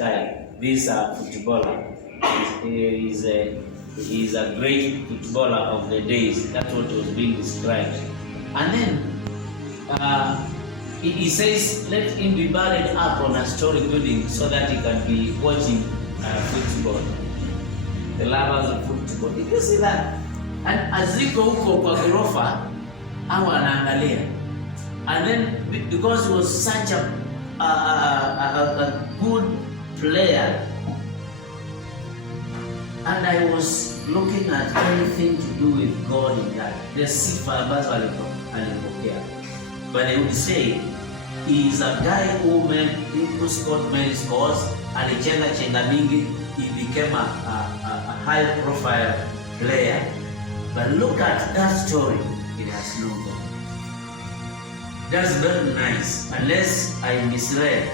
guy, this footballer. He is a great footballer of the days. That's what was being described. And then he says, let him be buried up on a story building so that he can be watching football. The lovers of football. Did you see that? And aziko huko kwa ghorofa au anaangalia. And then because he was such a good player, and I was looking at anything to do with God in that. The sifa ambazo alipokea. But I would say he is a guy who scored many scores, alichenga mingi, he became a high profile player. But look at that story, it has no God. Doesn't recognize, unless I misread,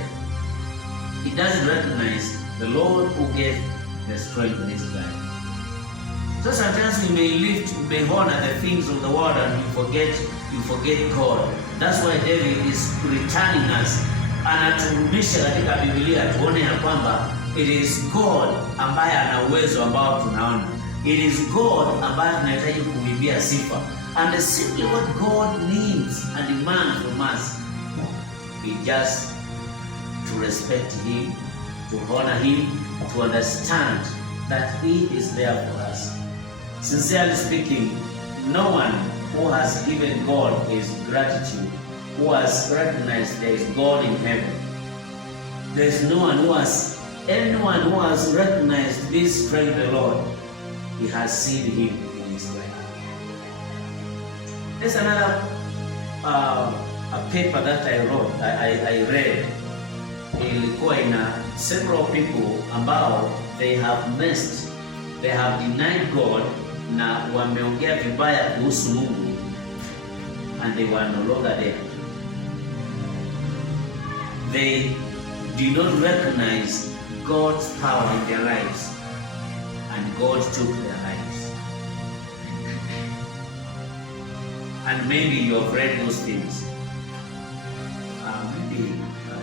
it doesn't recognize the Lord who gave the strength in his life. So sometimes we may honor the things of the world and you forget God. That's why David is returning us, anaturudisha katika Biblia tuone ya kwamba it is God ambaye ana uwezo ambao tunaona. It is God ambaye tunahitaji kuimbia sifa. And simply what God needs and demands from us is just to respect him, to honor him, to understand that he is there for us. Sincerely speaking, no one who has given God his gratitude, who has recognized there is God in heaven. There is anyone who has recognized this strength of the Lord, he has seen him in his life. There's another a paper that I wrote, I read. Ilikuwa ina several people ambao they have denied God na wameongea vibaya kuhusu Mungu, and they were no longer there. They do not recognize God's power in their lives, and God took their lives. And maybe you have read those things. Maybe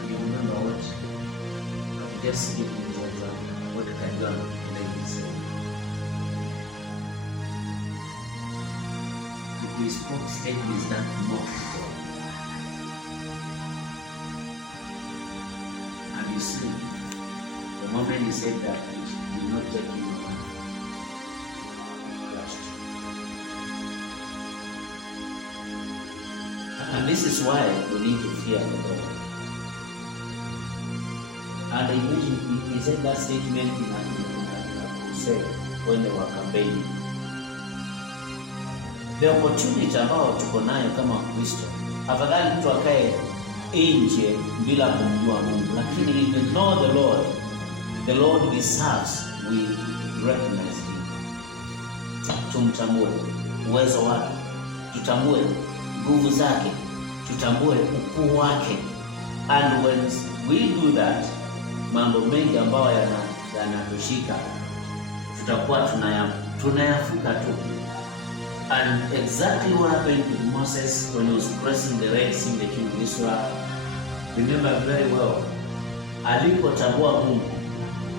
you remember what. Just give me an example. What did I do? He spoke statements that mocked God. And you see, the moment he said that, he did not take him away. And this is why we need to fear the Lord. And I imagine he said that statement in a crusade when they were campaigning. The opportunity ambao tuko nayo kama Kristo, afadhali mtu akae nje bila kumjua Mungu, lakini if we know the Lord deserves, we recognize him. Tumtambue uwezo wake, tutambue nguvu zake, tutambue ukuu wake. And when we do that, mambo mengi ambayo yanatushika tutakuwa tunayafuka tu. And exactly what happened with Moses when he was crossing the Red Sea, the king of Israel. Remember very well, alipotambua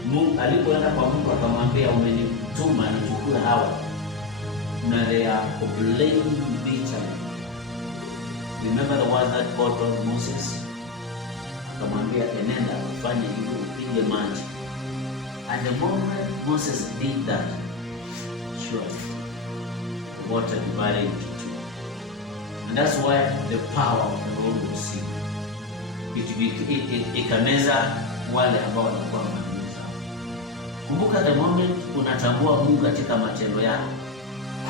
Mungu, alipoenda kwa Mungu akamwambia, umenituma nichukue hawa, na they are complaining bitterly. Remember the word that God told Moses? Akamwambia, enenda ufanye hivyo, upige maji. And the moment Moses did that, sure, water divided into two. And that's why the power of the Lord will see. Ikameza wale ambao walikuwa wanameza. Kumbuka, the moment unatambua Mungu katika matendo yako,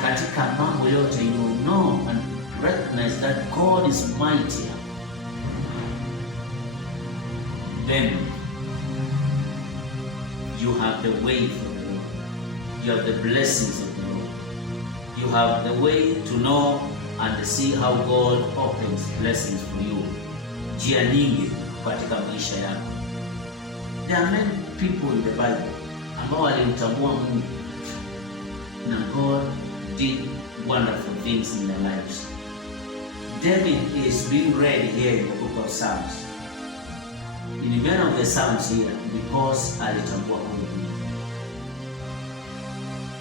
katika mambo yote, you know and recognize that God is mighty, then you have the way for the Lord. You have the blessings of the Lord. You have the way to know and see how God opens blessings for you. Njia nyingi katika maisha yako. There are many people in the Bible ambao walimtambua Mungu, na God did wonderful things in their lives. David is being read here in the book of Psalms. in many of the Psalms here because alitambua Mungu.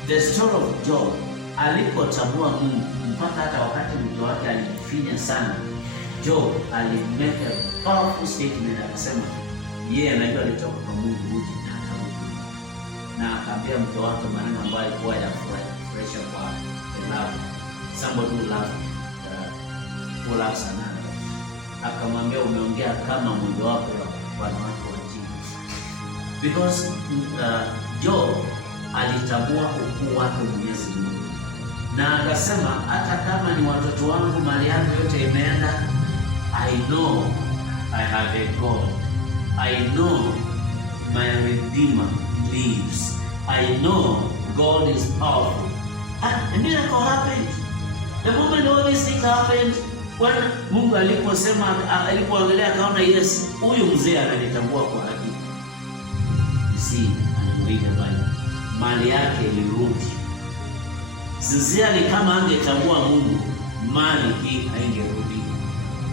The story of Job, alipotambua Mungu mpaka hata wakati mke wake alimfinya sana, Job alimake a powerful statement, akasema yeye anajua alitoka kwa Mungu uji na atarudi, na akaambia mke wake maneno ambayo alikuwa yanafurahisha kwa love, somebody who loves another. Akamwambia umeongea kama mmoja wapo wa wanawake wa chini, because Job alitambua ukuu wake Mwenyezi Mungu, na akasema hata kama ni watoto wangu, mali yangu yote imeenda, I know I have a God. I know my Redeemer lives. I know God is powerful. And a miracle happened. The moment all these things happened, when Mungu alipoangalia akaona yes, huyu mzee ananitambua kwa hakika. You see, and read the Bible. Mali yake ilirudi. Sincerely, kama angetambua Mungu, mali hii haingerudi.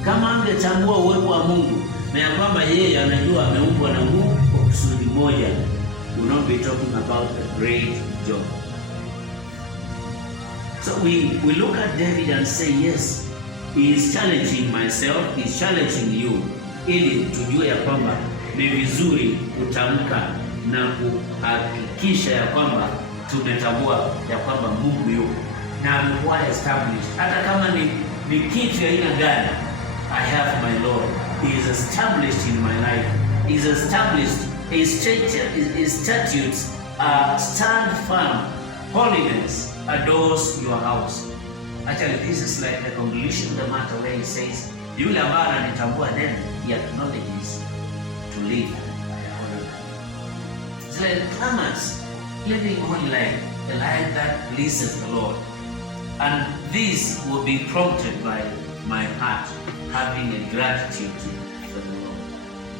Kama angetambua uwepo wa Mungu na ya kwamba yeye anajua ameumbwa na Mungu kwa kusudi moja, we will not be talking about a great job. So we look at David and say yes, he is challenging myself, he is challenging you, ili tujue ya kwamba ni vizuri kutamka na kuhakikisha ya kwamba tumetambua ya kwamba Mungu yuko na amekuwa established. Hata kama ni kitu ya aina gani, I have my Lord. He is established in my life. He is established. His statutes stand firm. Holiness adores your house. Actually, this is like the conclusion of the matter where he says, yule ambaye ananitambua, then he acknowledges to live a holy life. It's like Thomas living holy life, a life that pleases the Lord. And this will be prompted by my heart having a gratitude for the Lord.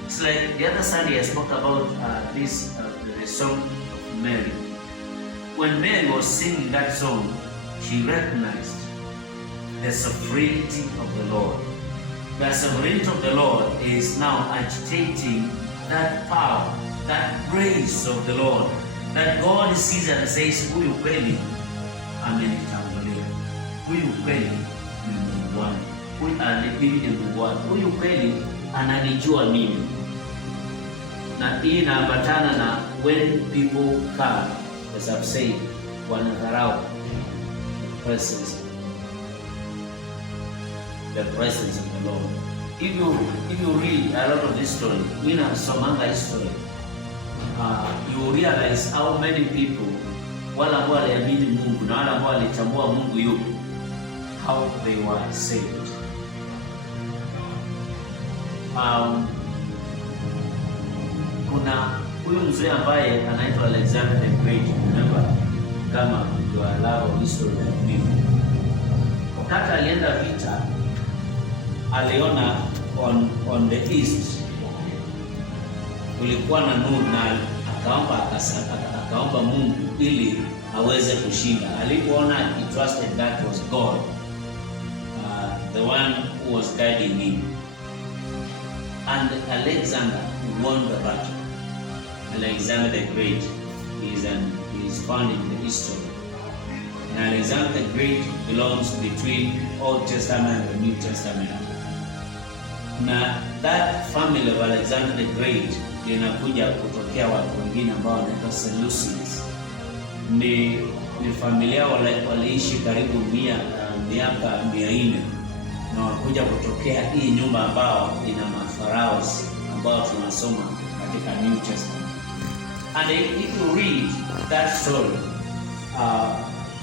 It's like the other Sunday I spoke about the song of Mary. When Mary was singing that song, she recognized the sovereignty of the Lord. The sovereignty of the Lord is now agitating that power, that grace of the Lord, that God sees and says, huyu kweli amenitangulia, huyu kweli ni Mungu wangu, mimi ni Mungu wangu, huyu kweli ananijua mimi. Na hii inaambatana na when people come, as I've said, wanadharau the presence of the Lord. If you read a lot of this story, mimi nasomanga hii story, you realize how many people, wale ambao waliamini Mungu na wale ambao walitambua Mungu yupo, how they were saved. Kuna huyu mzee ambaye anaitwa Alexander the Great, remember, kama you are love history like me. Wakati alienda vita, aliona on the east kulikuwa na nuru, na akaomba Mungu ili aweze kushinda. Alipoona, he trusted that was God, the one who was guiding him. And Alexander won the battle. Alexander the Great is found in the history. And Alexander the Great belongs between Old Testament and the New Testament. Na that family of Alexander the Great linakuja kutokea watu wengine ambao wanaitwa Seleucids. Ni familia waliishi karibu miaka 400, na wakuja kutokea hii nyumba ambao ina mafaraos ambao tunasoma katika New Testament. And if you read that story,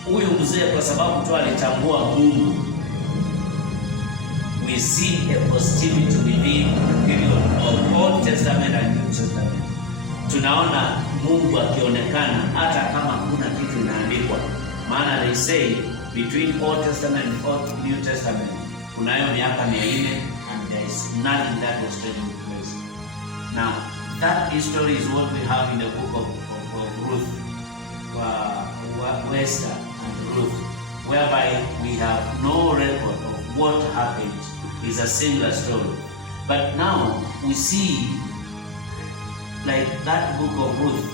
huyu mzee kwa sababu tu alitambua Mungu, we see a positivity within the period of Old Testament and New Testament. Tunaona Mungu akionekana hata kama hakuna kitu inaandikwa. Maana they say between Old Testament and New Testament kunayo miaka 400 and there is nothing that was taking place. Now, that history is what we have in the book of Ruth, Esther and Ruth, whereby we have no record of what happened. It's a similar story. But now we see like that book of Ruth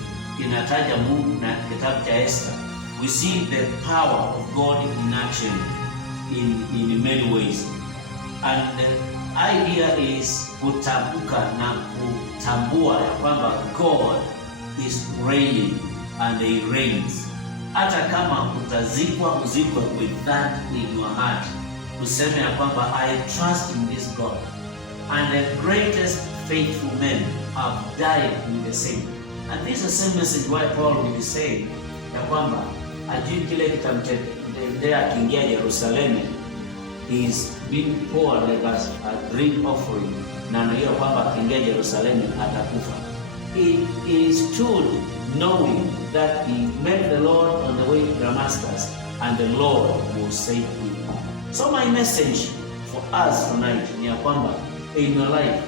inataja Mungu na kitabu cha Esther, we see the power of God in action in many ways. And the idea is kutamka na kutambua ya kwamba God is reigning and he reigns. Hata kama utazikwa uzikwe with that in your heart, kusema ya kwamba I trust in this God, and the greatest faithful men have died in the same. And this is the same message why Paul will be saying ya kwamba ajui kile kitamtendea akiingia Yerusalemu, he is being poor like a drink offering, na anajua kwamba akiingia Yerusalemu atakufa. He stood knowing that he met the Lord on the way to Damascus, and the Lord will save him. So my message for us tonight ni ya kwamba in your life,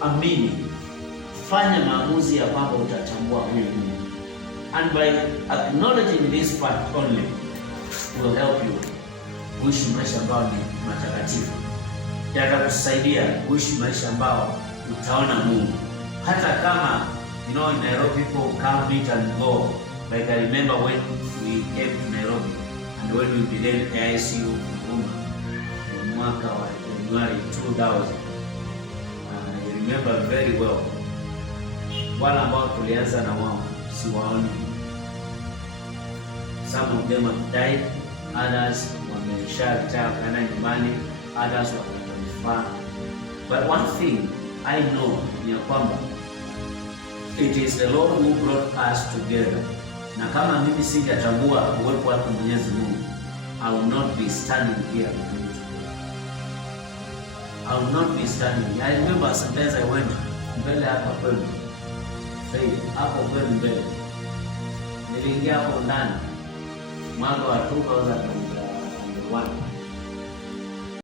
amini, fanya maamuzi ya kwamba utatambua huyu Mungu. And by acknowledging this fact only will help you kuishi maisha ambayo ni matakatifu. Yatakusaidia kuishi maisha ambayo utaona Mungu. Hata kama, in Nairobi people come, meet and go. Like I remember when we came to Nairobi and when we began AICU Huruma in mwaka wa January 2000. I remember very well. Wala ambao tulianza na wao siwaoni. Some of them have died, others wamesharetire kana nyumbani, others wakatransfer. But one thing I know ni kwamba it is the Lord who brought us together. Na kama mimi singetambua uwepo wake Mwenyezi Mungu, I will not be standing here with you today. I will not be standing. I remember sometimes I went mbele hapa kwenu. Hapo kwenu mbele. Niliingia hapo ndani mwaka wa 2001.